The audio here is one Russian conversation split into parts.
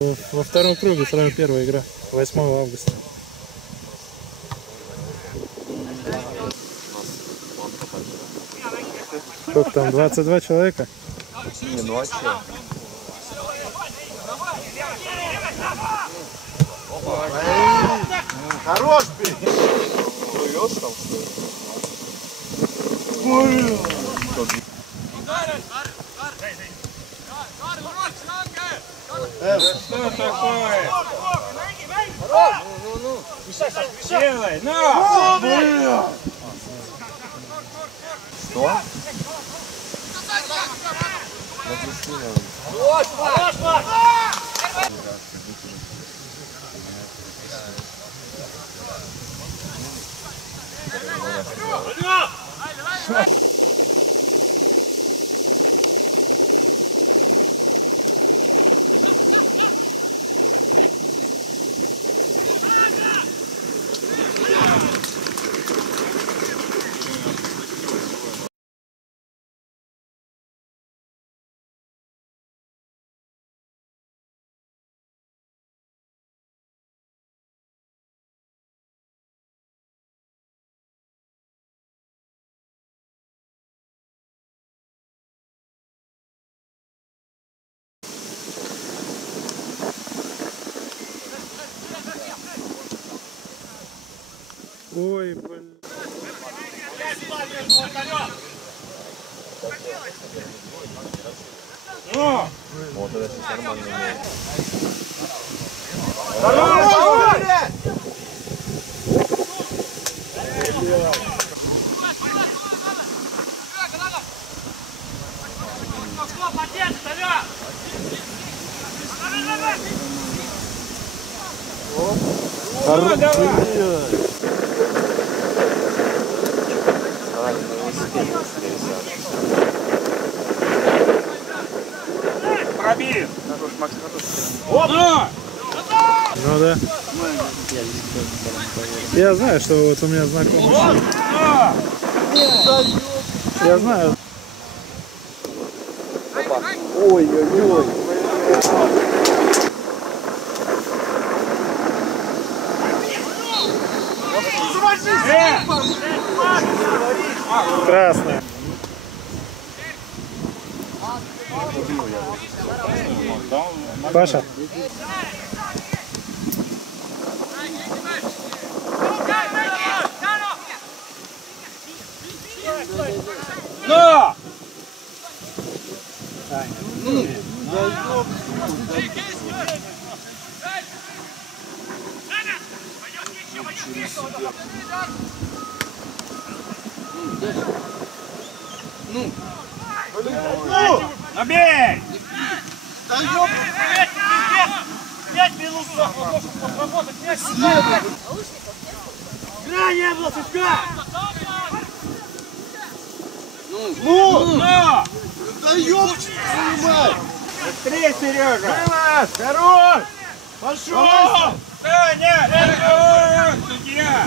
Во втором круге сразу первая игра, 8 августа. Сколько там, 22 человека? Не, ну а че? Хорош, блин! Плывешь там, что ли? Что такое? Ну. Делай, на! Что? Ой, блин. Вот это сейчас нормально. Пробил! Хорош, Макс, хорош. Оп! Ну да. Я знаю, что вот у меня знакомый. Я знаю. Ой-ой-ой. Красная. Паша. На! Набей! Да ёп! 5 минут работать, 5 минут! Игра не было, цепка! Ну! На! Да ёп! Снимай! Быстрее, Сережа! Хорош! Пошел! Нет, это судья!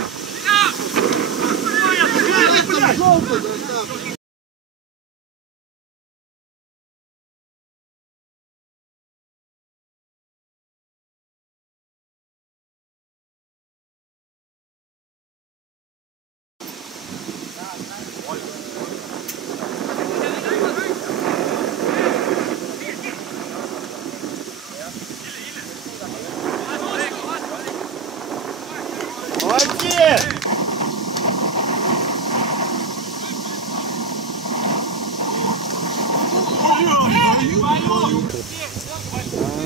Молодец!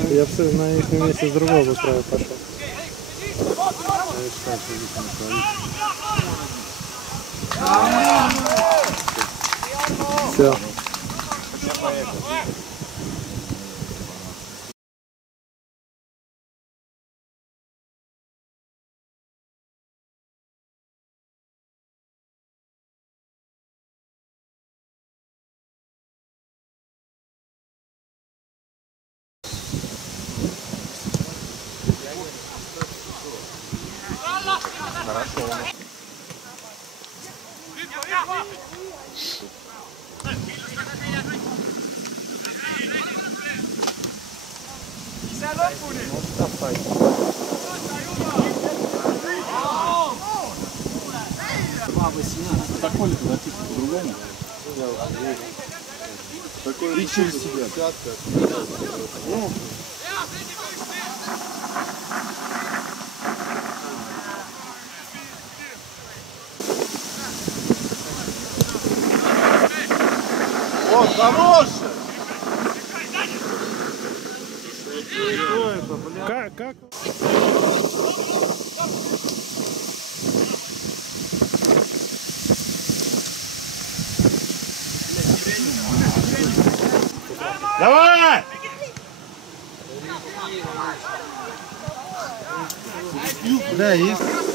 Я бы на их месте с другого края пошел. Все. Такой туда типа по-другому. Такой и через себя. Ну. Вот, хороший! Что это, бля? Как? Давай! Да, есть.